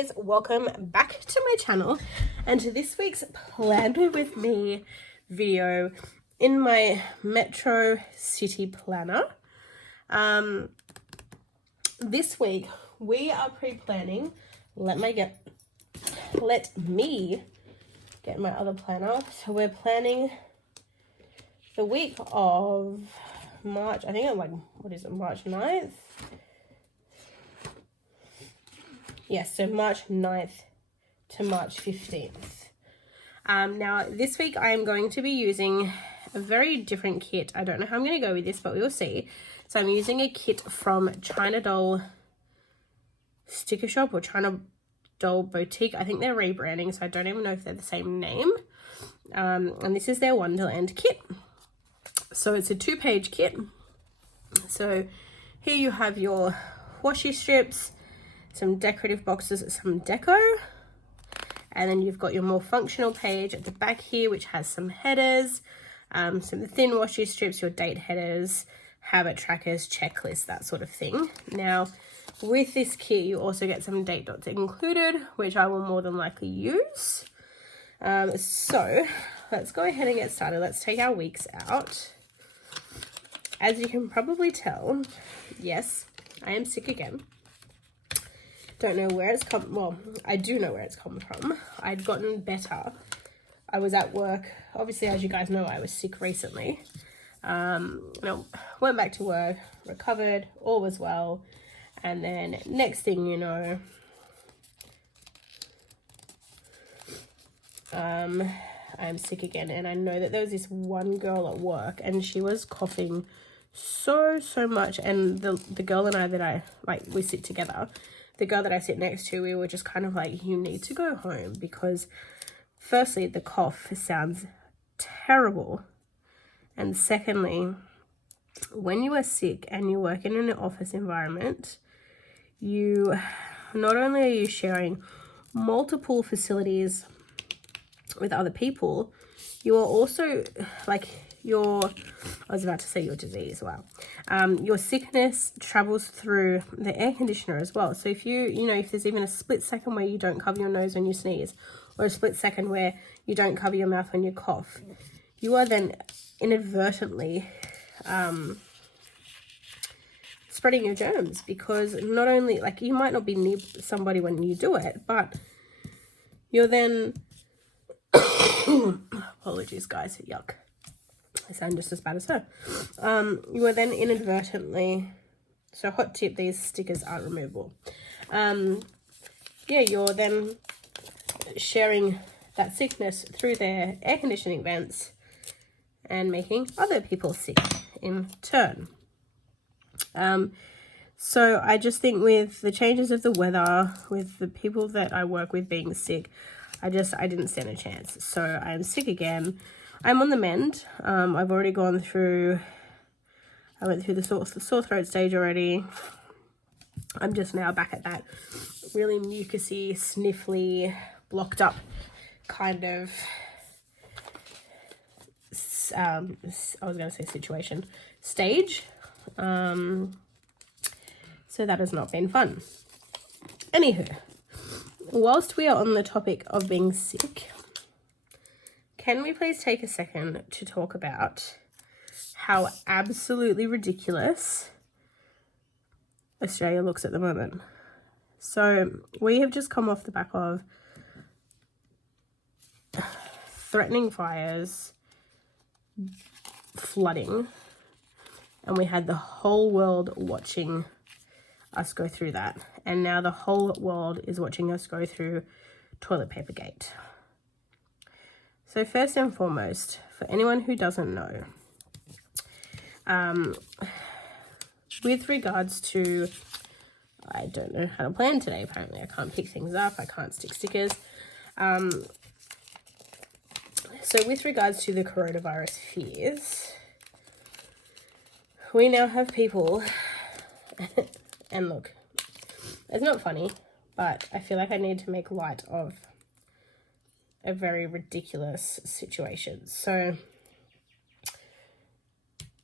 guys, welcome back to my channel and to this week's Plan With Me video in my Metro City Planner. This week we are pre-planning, let me get my other planner. So we're planning the week of March, I think I'm like, what is it, March 9th? Yes, so March 9th to March 15th. Now, this week I am going to be using a very different kit. I don't know how I'm going to go with this, but we will see. So I'm using a kit from China Doll Sticker Shop or China Doll Boutique. I think they're rebranding, so I don't even know if they're the same name. And this is their Wonderland kit. So it's a 2-page kit. So here you have your washi strips, some decorative boxes, some deco, and then you've got your more functional page at the back here, which has some headers, some thin washi strips, your date headers, habit trackers, checklists, that sort of thing. Now, with this kit, you also get some date dots included, which I will more than likely use. So let's go ahead and get started. Let's take our weeks out. As you can probably tell, yes, I am sick again. Don't know where it's come, well, I do know where it's come from. I'd gotten better. I was at work. Obviously, as you guys know, I was sick recently. Went back to work, recovered, all was well. And then next thing you know, I'm sick again. And I know that there was this one girl at work and she was coughing so much. And the girl and I that we sit together, the girl that I sit next to, we were just kind of like, you need to go home, because firstly, the cough sounds terrible. And secondly, when you are sick and you work in an office environment, you not only are you sharing multiple facilities with other people, you are also like I was about to say your disease, wow. Your sickness travels through the air conditioner as well. So if if there's even a split second where you don't cover your nose when you sneeze, or a split second where you don't cover your mouth when you cough, you are then inadvertently spreading your germs, because not only, like, you might not be near somebody when you do it, but you're then apologies guys, yuck, I sound just as bad as her. You are then inadvertently, so hot tip, these stickers aren't removable. You're then sharing that sickness through their air conditioning vents and making other people sick in turn. So I just think with the changes of the weather, with the people that I work with being sick, I didn't stand a chance. So I'm sick again. I'm on the mend. I've already gone through, I went through the sore throat stage already. I'm just now back at that really mucusy, sniffly, blocked up kind of, I was going to say situation, stage. So that has not been fun. Anywho, whilst we are on the topic of being sick, can we please take a second to talk about how absolutely ridiculous Australia looks at the moment? So we have just come off the back of threatening fires, flooding, and we had the whole world watching us go through that. And now the whole world is watching us go through toilet paper gate. So first and foremost, for anyone who doesn't know, with regards to, I don't know how to plan today, apparently I can't pick things up, I can't stick stickers. So with regards to the coronavirus fears, we now have people, and look, it's not funny, but I feel like I need to make light of a very ridiculous situation. So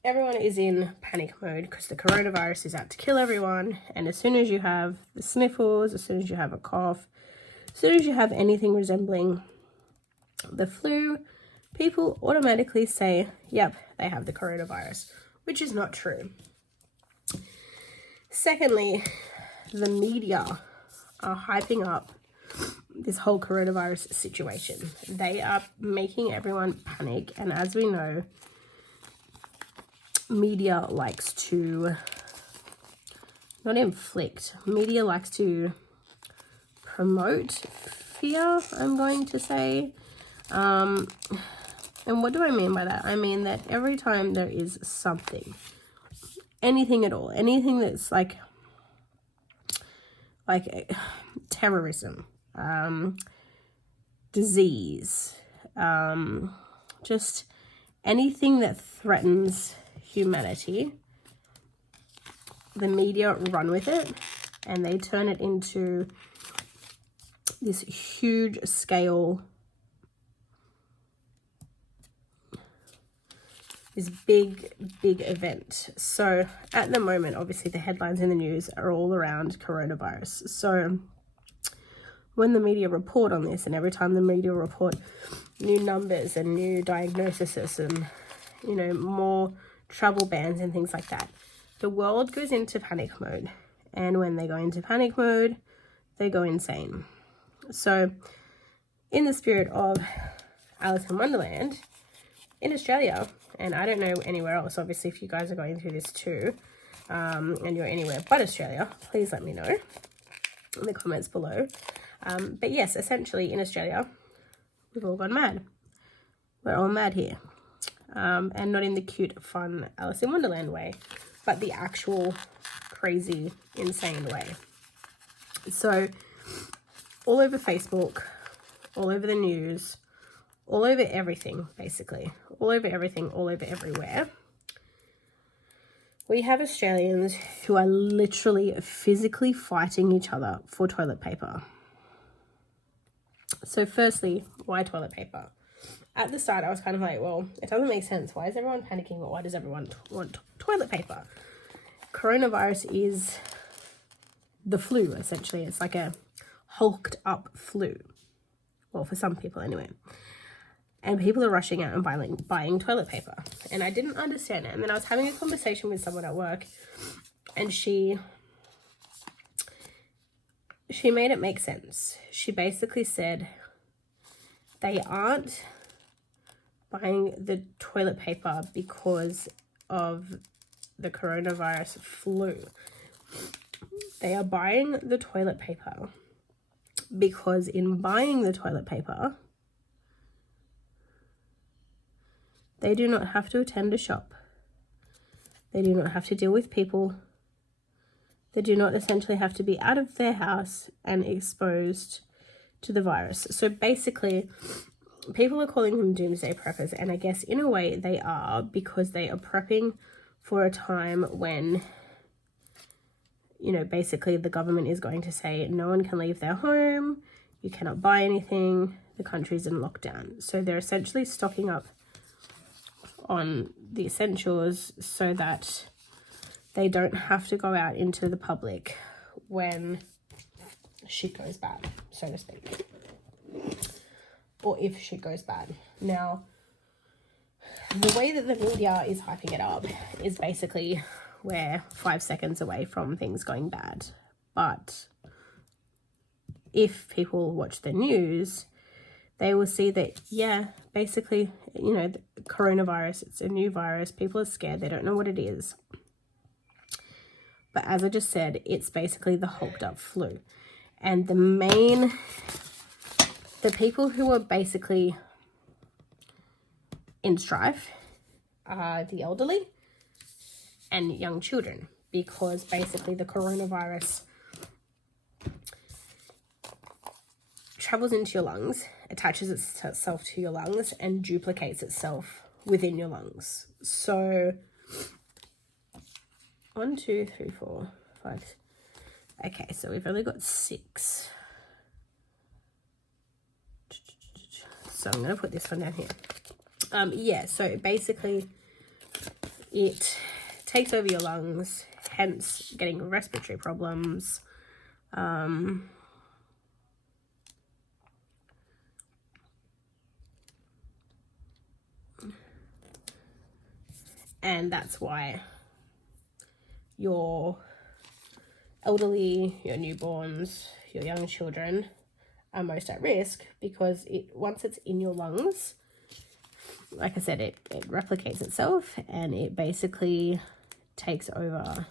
everyone is in panic mode because the coronavirus is out to kill everyone. And as soon as you have the sniffles, as soon as you have a cough, As soon as you have anything resembling the flu, people automatically say, yep, they have the coronavirus, which is not true. Secondly, the media are hyping up this whole coronavirus situation. They are making everyone panic, and as we know, media likes to not inflict, media likes to promote fear, I'm going to say. And what do I mean by that? I mean that every time there is something, anything at all, anything that's like terrorism, disease, just anything that threatens humanity, the media run with it and they turn it into this huge scale, this big event. So at the moment, obviously the headlines in the news are all around coronavirus. So when the media report on this, and every time the media report new numbers and new diagnoses and, you know, more travel bans and things like that, the world goes into panic mode. And when they go into panic mode, they go insane. So in the spirit of Alice in Wonderland, in Australia, and I don't know anywhere else, obviously if you guys are going through this too, and you're anywhere but Australia, please let me know in the comments below. But yes, essentially in Australia, we've all gone mad. We're all mad here. And not in the cute, fun Alice in Wonderland way, but the actual crazy, insane way. So all over Facebook, all over the news, all over everything, basically. All over everything, all over everywhere. We have Australians who are literally physically fighting each other for toilet paper. So firstly, why toilet paper? At the start, I was kind of like, well, it doesn't make sense. Why is everyone panicking? Or why does everyone want toilet paper? Coronavirus is the flu, essentially. It's like a hulked up flu. Well, for some people anyway. And people are rushing out and buying toilet paper. And I didn't understand it. And then I was having a conversation with someone at work, and she made it make sense. She basically said they aren't buying the toilet paper because of the coronavirus flu. They are buying the toilet paper because in buying the toilet paper, they do not have to attend a shop. They do not have to deal with people. They do not essentially have to be out of their house and exposed to the virus. So basically, people are calling them doomsday preppers, and I guess in a way they are, because they are prepping for a time when, you know, basically the government is going to say no one can leave their home, you cannot buy anything, the country's in lockdown. So they're essentially stocking up on the essentials so that they don't have to go out into the public when shit goes bad, so to speak. Or if shit goes bad. Now, the way that the media is hyping it up is basically we're 5 seconds away from things going bad. But if people watch the news, they will see that, yeah, basically, you know, the coronavirus, it's a new virus. People are scared. They don't know what it is. But as I just said, it's basically the hulked up flu. And the people who are basically in strife are the elderly and young children, because basically the coronavirus travels into your lungs, attaches itself to your lungs, and duplicates itself within your lungs. So 1, 2, 3, 4, 5. Okay, so we've only got 6. So I'm going to put this one down here. Yeah, so basically it takes over your lungs, hence getting respiratory problems, And that's why your elderly, your newborns, your young children are most at risk, because once it's in your lungs, like I said, it replicates itself, and it basically takes over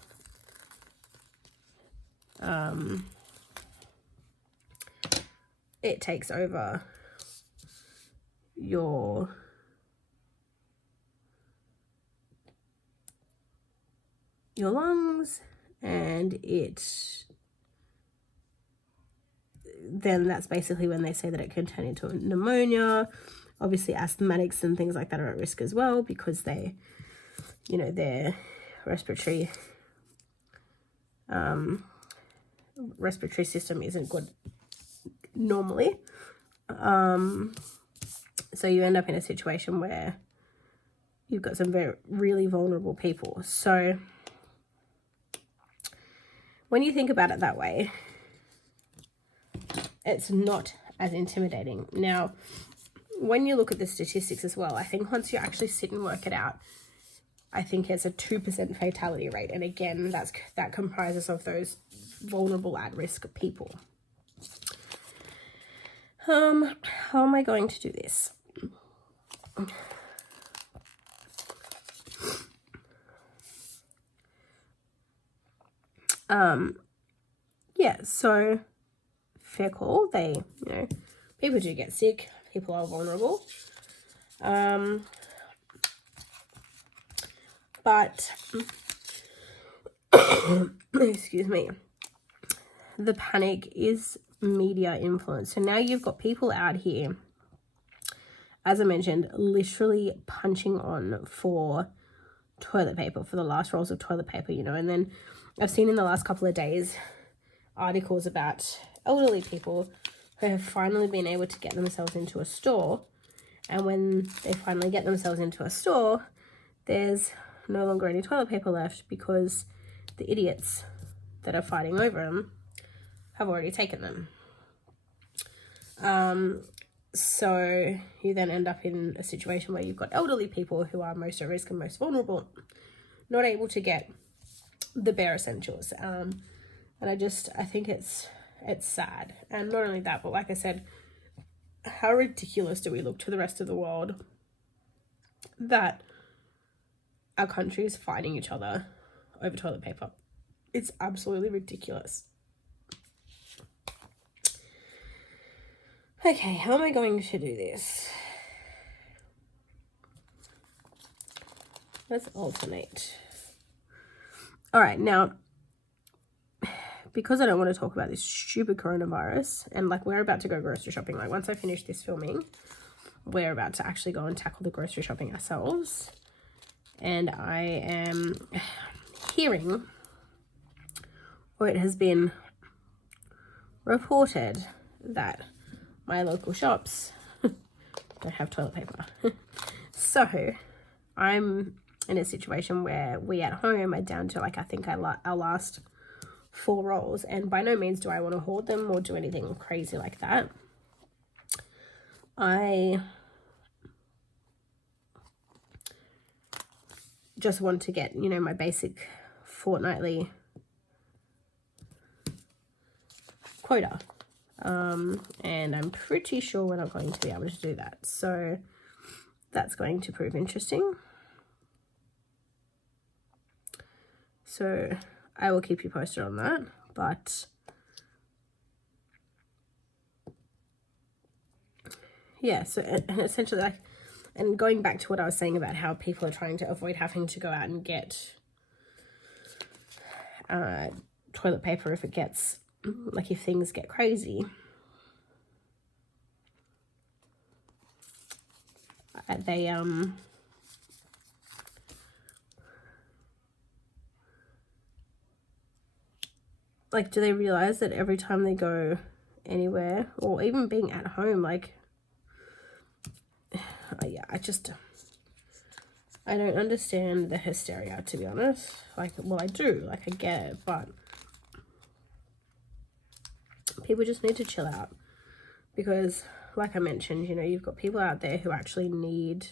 your lungs, and then that's basically when they say that it can turn into pneumonia. Obviously asthmatics and things like that are at risk as well, because their respiratory system isn't good normally. So you end up in a situation where you've got some really vulnerable people. So when you think about it that way, it's not as intimidating. Now, when you look at the statistics as well, I think once you actually sit and work it out, I think it's a 2% fatality rate. And again, that comprises of those vulnerable at-risk people. How am I going to do this? Yeah, so fair call. People do get sick. People are vulnerable. But excuse me, the panic is media influence. So now you've got people out here, as I mentioned, literally punching on for toilet paper, for the last rolls of toilet paper, and then I've seen in the last couple of days articles about elderly people who have finally been able to get themselves into a store, and when they finally get themselves into a store, there's no longer any toilet paper left because the idiots that are fighting over them have already taken them. So you then end up in a situation where you've got elderly people who are most at risk and most vulnerable, not able to get the bare essentials. And I think it's sad. And not only that, but like I said, how ridiculous do we look to the rest of the world that our country is fighting each other over toilet paper? It's absolutely ridiculous. Okay, how am I going to do this? Let's alternate. All right, now, because I don't want to talk about this stupid coronavirus, and we're about to go grocery shopping. Once I finish this filming, we're about to actually go and tackle the grocery shopping ourselves. And I am hearing, or it has been reported, that my local shops don't have toilet paper. So I'm in a situation where we at home are down to I think our last 4 rolls, and by no means do I want to hoard them or do anything crazy like that. I just want to get, my basic fortnightly quota. And I'm pretty sure we're not going to be able to do that. So that's going to prove interesting. So I will keep you posted on that. But yeah, so essentially, and going back to what I was saying about how people are trying to avoid having to go out and get toilet paper if it gets, if things get crazy. They do they realize that every time they go anywhere, or even being at home, yeah, I don't understand the hysteria, to be honest. Well, I do, I get it, but people just need to chill out, because like I mentioned, you've got people out there who actually need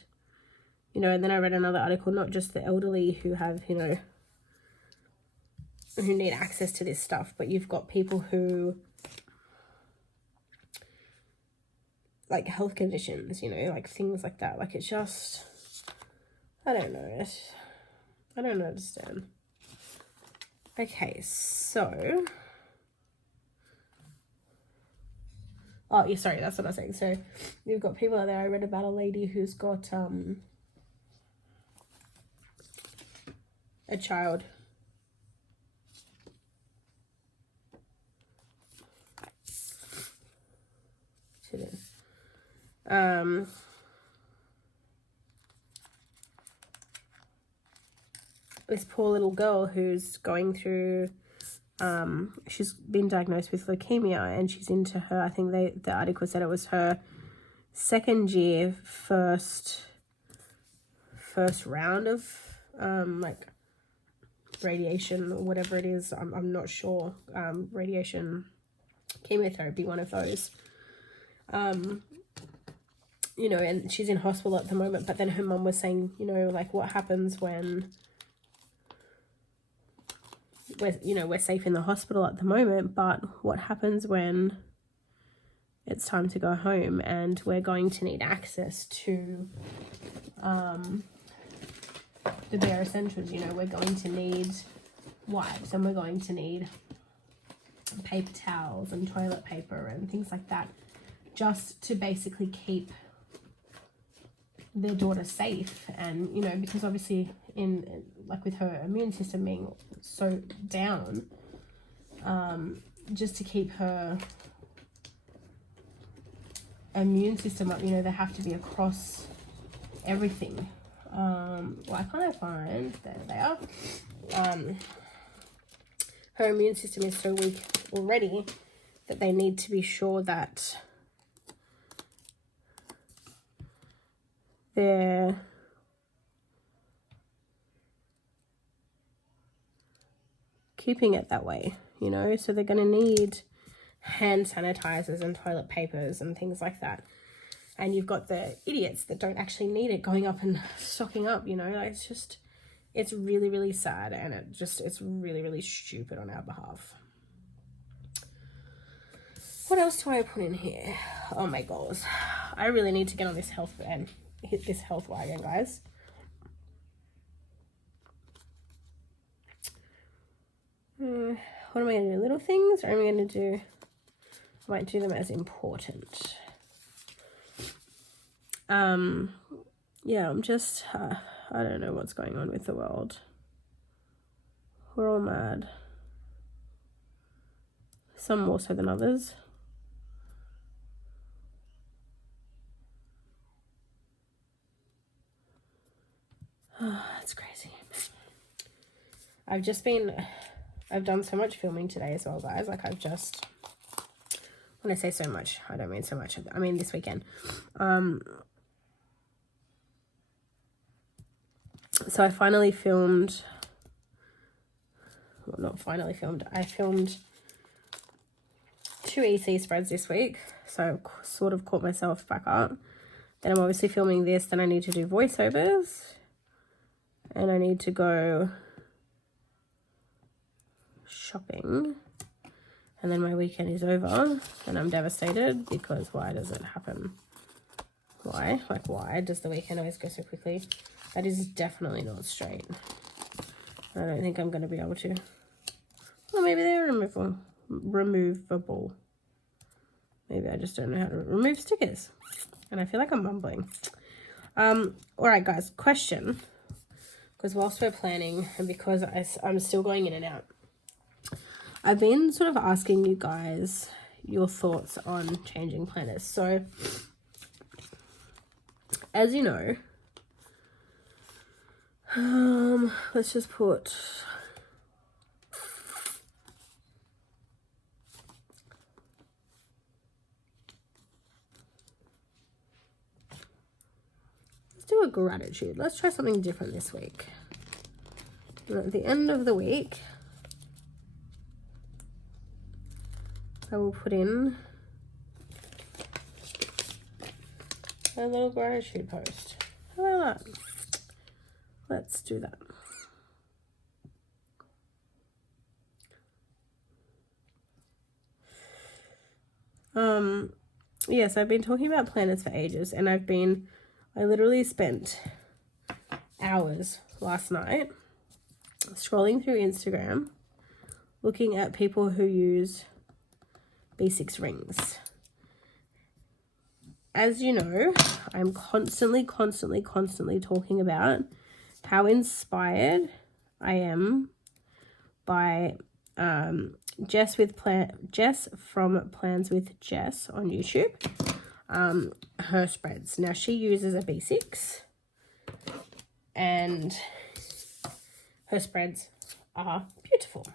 you know, and then I read another article, not just the elderly who have, you know, who need access to this stuff, but you've got people who, like, health conditions, you know, like things like that. Like, it's just, I don't know. I don't understand. Okay, so, oh, yeah, sorry, that's what I was saying. So, you've got people out there. I read about a lady who's got a child this poor little girl who's going through, she's been diagnosed with leukemia, and she's into her, I think the article said it was her second year first round of like radiation or whatever it is. I'm not sure. Radiation, chemotherapy, one of those. You know, and she's in hospital at the moment, but then her mum was saying, you know, like, what happens when we're safe in the hospital at the moment, but what happens when it's time to go home and we're going to need access to the bare essentials? You know, we're going to need wipes, and we're going to need paper towels and toilet paper and things like that, just to basically keep their daughter safe. And, you know, because obviously like with her immune system being so down, just to keep her immune system up, you know, they have to be across everything. Why can't I find, there they are. Her immune system is so weak already that they need to be sure that they're keeping it that way, you know. So they're going to need hand sanitizers and toilet papers and things like that. And you've got the idiots that don't actually need it going up and stocking up, you know. Like, it's just, it's really, really sad, and it's really, really stupid on our behalf. What else do I put in here? Oh my gosh, I really need to get on this health and hit this health wagon, guys. What am I going to do? Little things, or am I going to do, I might do them as important. Yeah, I'm just, I don't know what's going on with the world. We're all mad. Some more so than others. Oh, that's crazy. I've done so much filming today as well, guys. Like, when I say so much, I don't mean so much. I mean this weekend. So I finally filmed, well, not finally filmed, I filmed 2 EC spreads this week. So I've sort of caught myself back up. Then I'm obviously filming this. Then I need to do voiceovers. And I need to go shopping. And then my weekend is over. And I'm devastated because why does it happen? Why? Like, why does the weekend always go so quickly? That is definitely not straight. I don't think I'm going to be able to. Well, maybe they're removable. Maybe I just don't know how to remove stickers. And I feel like I'm mumbling. All right, guys, question. Because whilst we're planning, and because I'm still going in and out, I've been sort of asking you guys your thoughts on changing planners. So, as you know, let's just put, let's do a gratitude. Let's try something different this week. And at the end of the week, I will put in a little gratitude post. How about that? let's do that. Yes, I've been talking about planners for ages, and I literally spent hours last night scrolling through Instagram, looking at people who use B6 rings. As you know, I'm constantly talking about how inspired I am by Jess from Plans with Jess on YouTube. Her spreads. Now she uses a B6 and her spreads are beautiful.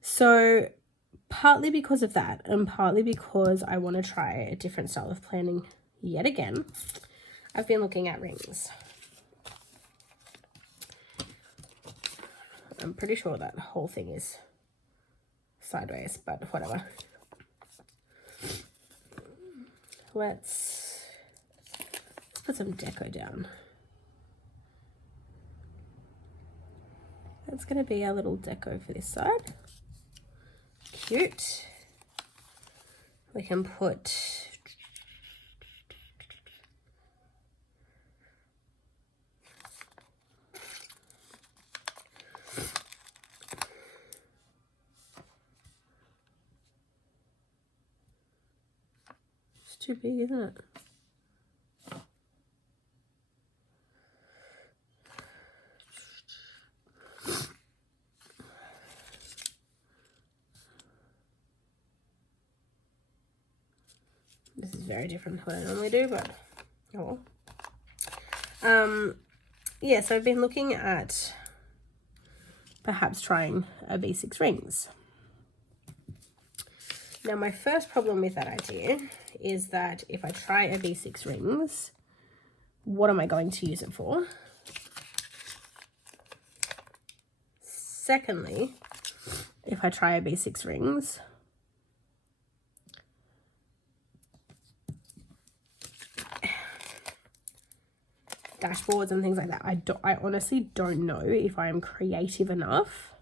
So partly because of that, and partly because I want to try a different style of planning yet again, I've been looking at rings. I'm pretty sure that whole thing is sideways, but whatever. Let's put some deco down. That's going to be our little deco for this side. Cute. We can put it's too big, isn't it? This is very different to what I normally do, but oh well. Yeah, so I've been looking at perhaps trying a B6 rings. Now, my first problem with that idea is that if I try a B6 rings, what am I going to use it for? Secondly, if I try a B6 rings, dashboards and things like that, I honestly don't know if I am creative enough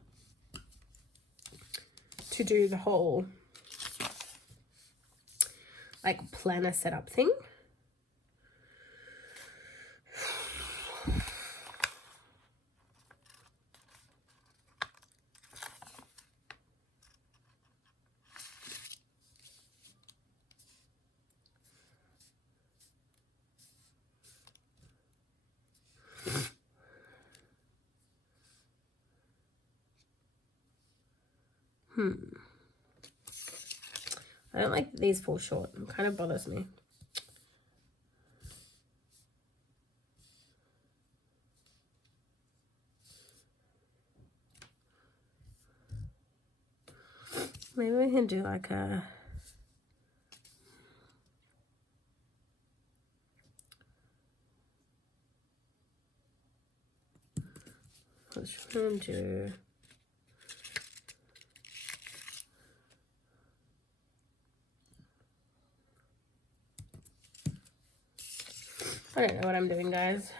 to do the whole like planner setup thing. I don't like these fall short. It kind of bothers me. Maybe we can do like a let's try and do I don't know what I'm doing, guys.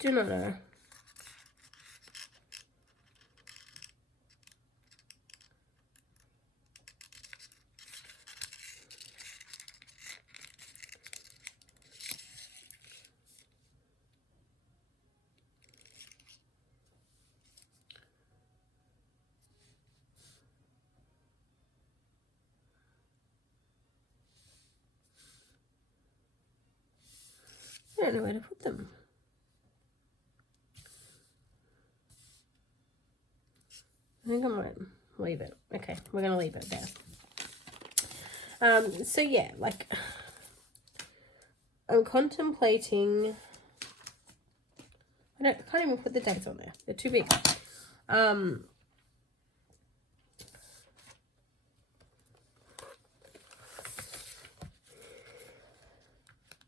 Do not know. I don't know where to put them. I think I might leave it. Okay, we're gonna leave it there. So yeah, like I'm contemplating. I can't even put the dates on there. They're too big.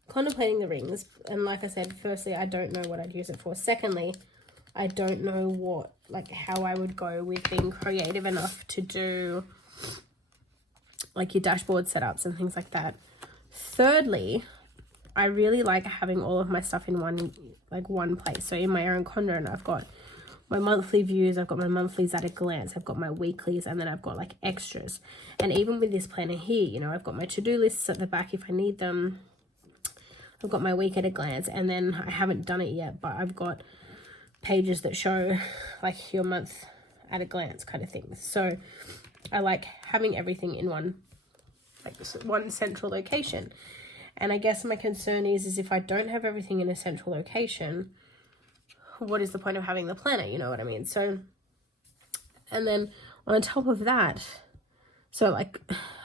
Contemplating the rings, and like I said, firstly, I don't know what I'd use it for. Secondly, I don't know how I would go with being creative enough to do like your dashboard setups and things like that. Thirdly, I really like having all of my stuff in one place. So in my Erin Condren, I've got my monthly views, I've got my monthlies at a glance, I've got my weeklies, and then I've got like extras. And even with this planner here, you know, I've got my to-do lists at the back if I need them. I've got my week at a glance, and then I haven't done it yet, but I've got pages that show like your month at a glance kind of thing. So I like having everything in one central location. And I guess my concern is if I don't have everything in a central location, what is the point of having the planner? You know what I mean? So, and then on top of that, so like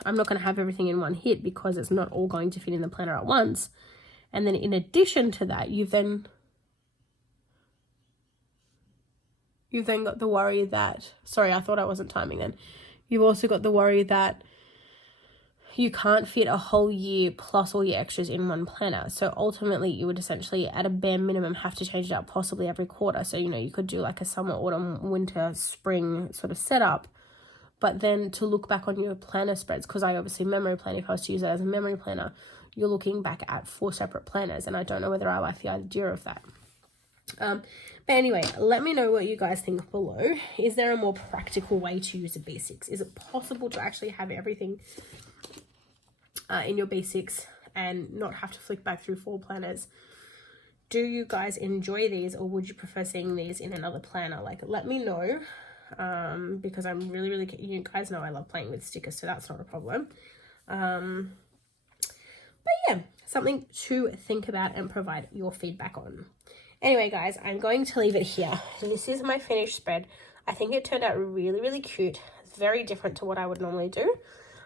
I'm not going to have everything in one hit because it's not all going to fit in the planner at once. And then in addition to that, you've then got the worry that, sorry, I thought I wasn't timing then. You've also got the worry that you can't fit a whole year plus all your extras in one planner. So ultimately you would essentially at a bare minimum have to change it up possibly every quarter. So, you know, you could do like a summer, autumn, winter, spring sort of setup. But then to look back on your planner spreads, because I obviously memory plan, if I was to use it as a memory planner, you're looking back at 4 separate planners. And I don't know whether I like the idea of that. But anyway, let me know what you guys think below. Is there a more practical way to use a B6? Is it possible to actually have everything in your B6 and not have to flick back through 4 planners? Do you guys enjoy these, or would you prefer seeing these in another planner? Like, let me know, because I'm really, you guys know I love playing with stickers, so that's not a problem. But yeah, something to think about and provide your feedback on. Anyway, guys, I'm going to leave it here. This is my finished spread. I think it turned out really cute. It's very different to what I would normally do.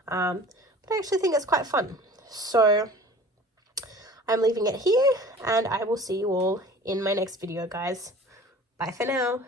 But I actually think it's quite fun. So I'm leaving it here, and I will see you all in my next video, guys. Bye for now.